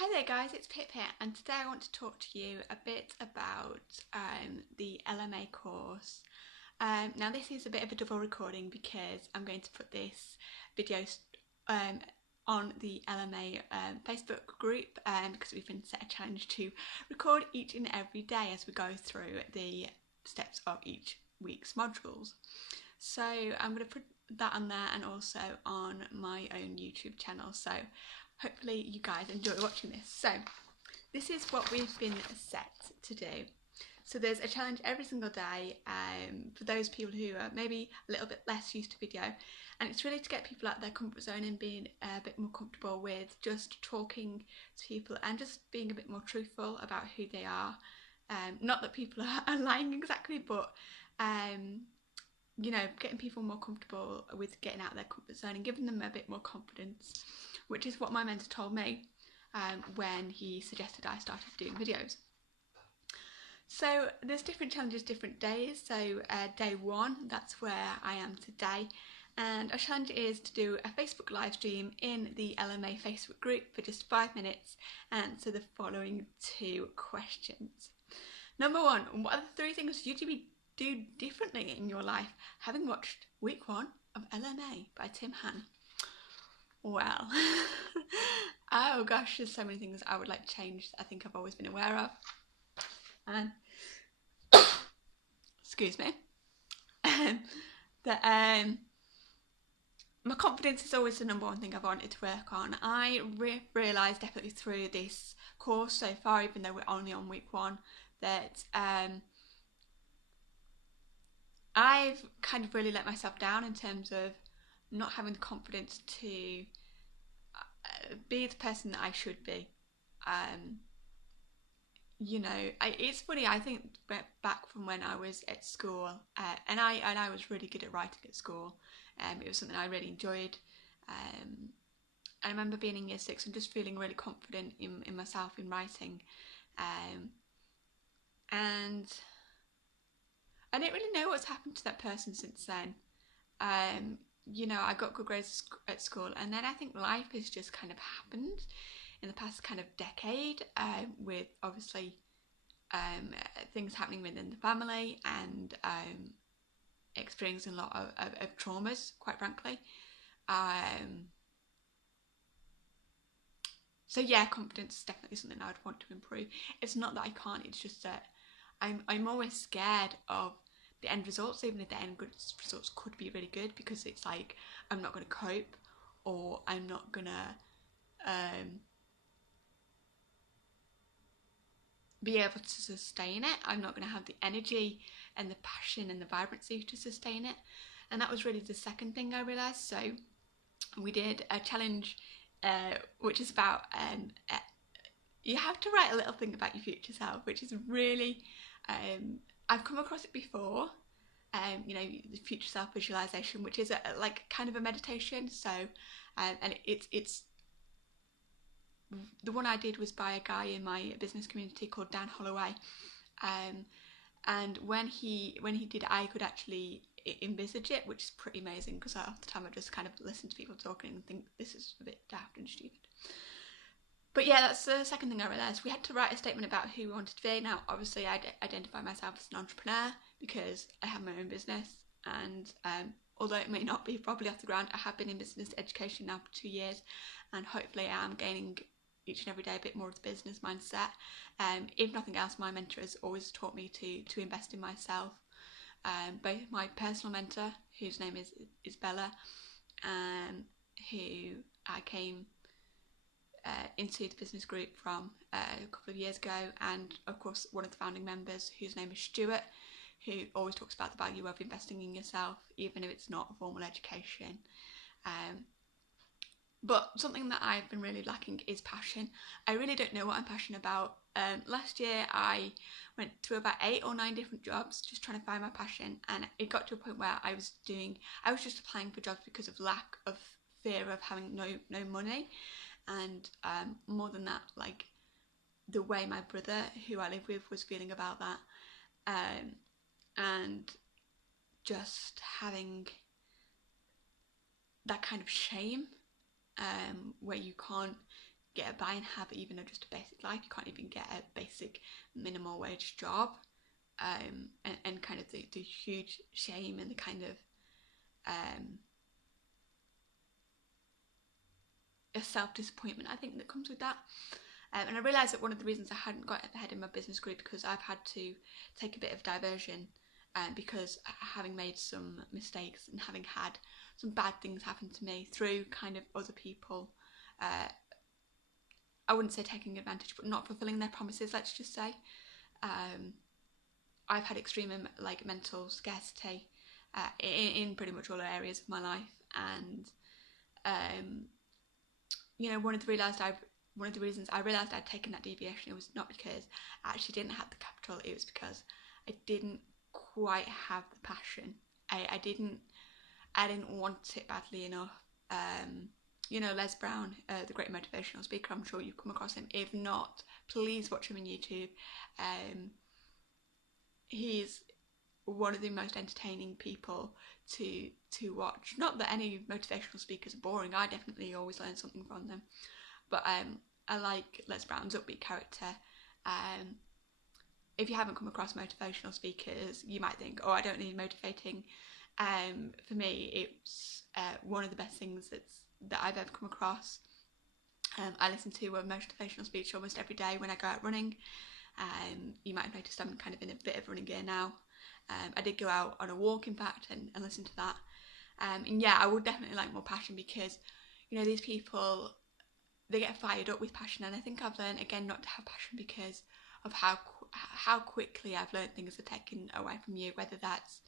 Hi there guys, it's Pip here, and today I want to talk to you a bit about the LMA course. Now this is a bit of a double recording because I'm going to put this video on the LMA Facebook group because we've been set a challenge to record each and every day as we go through the steps of each week's modules. So I'm going to put that on there and also on my own YouTube channel. So hopefully you guys enjoy watching this. So this is what we've been set to do. So there's a challenge every single day for those people who are maybe a little bit less used to video, and it's really to get people out of their comfort zone and being a bit more comfortable with just talking to people and just being a bit more truthful about who they are. Not that people are lying exactly, but you know, getting people more comfortable with getting out of their comfort zone and giving them a bit more confidence, which is what my mentor told me when he suggested I started doing videos. So there's different challenges, different days. So day one, that's where I am today. And our challenge is to do a Facebook live stream in the LMA Facebook group for just 5 minutes and answer the following 2 questions. Number 1, what are the 3 things you do differently in your life having watched week 1 of LMA by Tim Han? Well, oh gosh, there's so many things I would like to change that I think I've always been aware of. And excuse me, my confidence is always the number 1 thing I've wanted to work on. I realised definitely through this course so far, even though we're only on week 1, that I've kind of really let myself down in terms of not having the confidence to be the person that I should be. You know, it's funny, I think back from when I was at school, and I was really good at writing at school. It was something I really enjoyed. I remember being in year 6 and just feeling really confident in myself in writing. And I don't really know what's happened to that person since then. You know, I got good grades at school, and then I think life has just kind of happened in the past kind of decade, with obviously things happening within the family and experiencing a lot of traumas, quite frankly. So yeah, confidence is definitely something I would want to improve. It's not that I can't, it's just that I'm always scared of the end results, even if the end results could be really good, because it's like I'm not going to cope, or I'm not going to be able to sustain it. I'm not going to have the energy and the passion and the vibrancy to sustain it. And that was really the second thing I realised. So we did a challenge which is about you have to write a little thing about your future self, which is really I've come across it before, you know, the future self visualization, which is like kind of a meditation. So and it's the one I did was by a guy in my business community called Dien, and when he did it, I could actually envisage it, which is pretty amazing, because half the time I just kind of listen to people talking and think this is a bit daft and stupid. But yeah, that's the second thing I realised. We had to write a statement about who we wanted to be. Now, obviously, I identify myself as an entrepreneur because I have my own business, and although it may not be properly off the ground, I have been in business education now for 2 years, and hopefully I am gaining each and every day a bit more of the business mindset. If nothing else, my mentor has always taught me to invest in myself. Both my personal mentor, whose name is Bella, who I came into the business group from a couple of years ago, and of course one of the founding members, whose name is Stuart, who always talks about the value of investing in yourself, even if it's not formal education. But something that I've been really lacking is passion. I really don't know what I'm passionate about. Last year I went through about 8 or 9 different jobs just trying to find my passion, and it got to a point where I was just applying for jobs because of lack of fear of having no money, and more than that, like the way my brother, who I live with, was feeling about that, and just having that kind of shame, where you can't get by and have even just a basic life. You can't even get a basic minimal wage job, and kind of the huge shame and the kind of a self-disappointment I think that comes with that. And I realised that one of the reasons I hadn't got ahead in my business career because I've had to take a bit of diversion, because having made some mistakes and having had some bad things happen to me through kind of other people, I wouldn't say taking advantage, but not fulfilling their promises, let's just say. I've had extreme mental scarcity in pretty much all areas of my life, and one of the reasons I realised I'd taken that deviation, it was not because I actually didn't have the capital, it was because I didn't quite have the passion. I didn't want it badly enough. Les Brown, the great motivational speaker, I'm sure you've come across him. If not, please watch him on YouTube. He's one of the most entertaining people to watch. Not that any motivational speakers are boring, I definitely always learn something from them. But I like Les Brown's upbeat character. If you haven't come across motivational speakers, you might think, oh, I don't need motivating. For me, it's one of the best things that I've ever come across. I listen to a motivational speech almost every day when I go out running. You might have noticed I'm kind of in a bit of running gear now. I did go out on a walk, in fact, and listen to that. And yeah, I would definitely like more passion because, these people, they get fired up with passion. And I think I've learned, again, not to have passion because of how quickly I've learned things are taken away from you, whether that's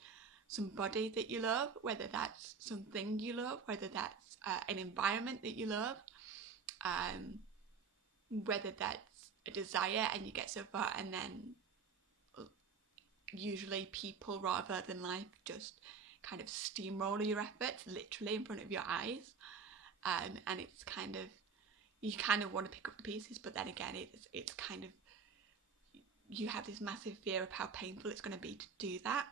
somebody that you love, whether that's something you love, whether that's an environment that you love, whether that's a desire and you get so far and then usually people rather than life just kind of steamroller your efforts literally in front of your eyes, and it's kind of, you kind of want to pick up the pieces, but then again it's kind of, you have this massive fear of how painful it's going to be to do that.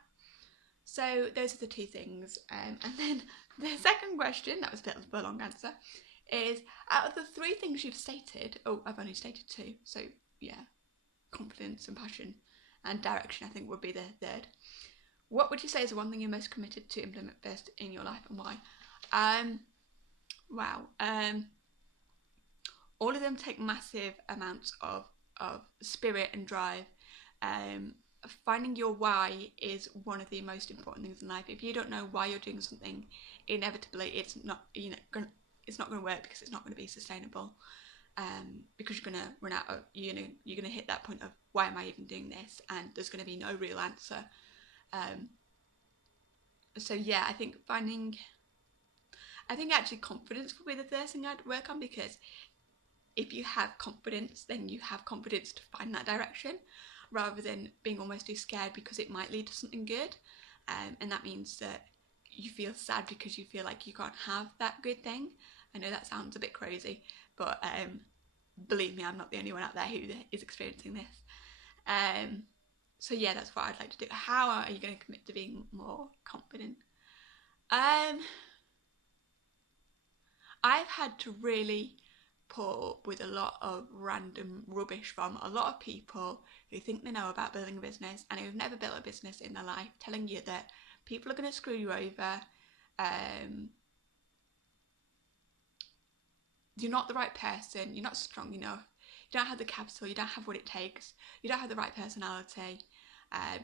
So those are the two things. And then the second question, that was a bit of a long answer, is out of the three things you've stated, I've only stated two, so yeah, confidence and passion and direction I think would be the third. What would you say is the one thing you're most committed to implement first in your life and why? All of them take massive amounts of spirit and drive. Finding your why is one of the most important things in life. If you don't know why you're doing something, inevitably it's not going to work because it's not going to be sustainable. Because you're going to run out of, you're going to hit that point of why am I even doing this, and there's going to be no real answer. So yeah, I think actually confidence would be the first thing I'd work on, because if you have confidence, then you have confidence to find that direction, rather than being almost too scared because it might lead to something good. And that means that you feel sad because you feel like you can't have that good thing. I know that sounds a bit crazy, but believe me, I'm not the only one out there who is experiencing this. So yeah, that's what I'd like to do. How are you going to commit to being more confident? I've had to really put up with a lot of random rubbish from a lot of people who think they know about building a business and who've never built a business in their life, telling you that people are going to screw you over. You're not the right person, you're not strong enough, you don't have the capital, you don't have what it takes, you don't have the right personality,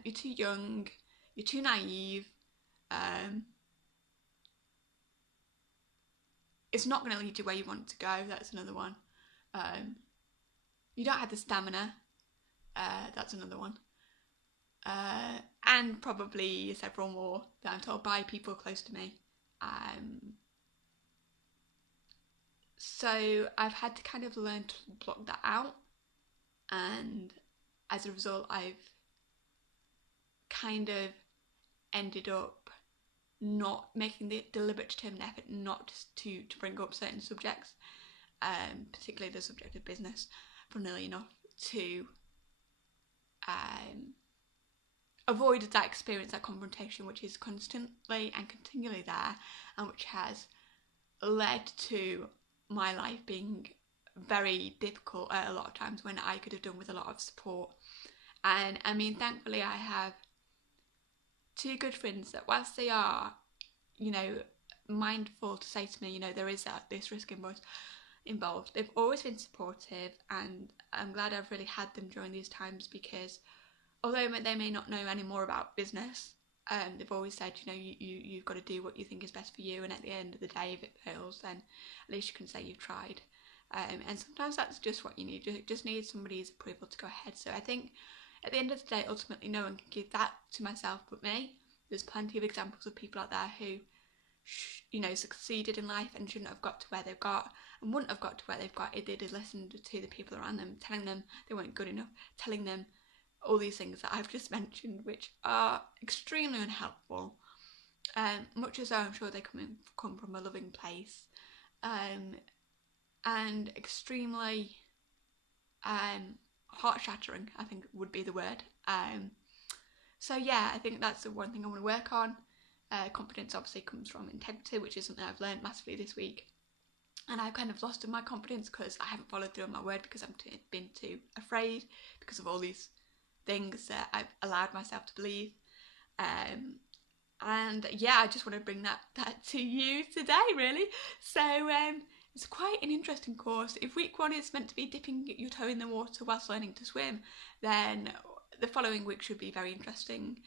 you're too young, you're too naive, it's not going to lead you where you want to go, that's another one. You don't have the stamina, that's another one. And probably several more that I'm told by people close to me. So I've had to kind of learn to block that out, and as a result I've kind of ended up not making the deliberate determined effort not to bring up certain subjects, particularly the subject of business, funnily enough, to avoid that experience, that confrontation, which is constantly and continually there, and which has led to my life being very difficult at a lot of times when I could have done with a lot of support. And I mean, thankfully I have two good friends that, whilst they are, you know, mindful to say to me, you know, there is this risk involved, they've always been supportive, and I'm glad I've really had them during these times, because although they may not know any more about business, they've always said, you know, you've got to do what you think is best for you, and at the end of the day, if it fails, then at least you can say you've tried. And sometimes that's just what you need. You just need somebody's approval to go ahead. So I think at the end of the day, ultimately, no one can give that to myself but me. There's plenty of examples of people out there who, you know, succeeded in life and shouldn't have got to where they've got, and wouldn't have got to where they've got if they did listen to the people around them, telling them they weren't good enough, telling them all these things that I've just mentioned, which are extremely unhelpful. Much as though I'm sure they come from a loving place, and extremely heart-shattering, I think would be the word. So yeah, I think that's the one thing I want to work on. Confidence obviously comes from integrity, which is something I've learned massively this week. And I've kind of lost my confidence because I haven't followed through on my word, because I've been too afraid because of all these things that I've allowed myself to believe. And yeah, I just want to bring that to you today, really. So it's quite an interesting course. If week 1 is meant to be dipping your toe in the water whilst learning to swim, then the following week should be very interesting.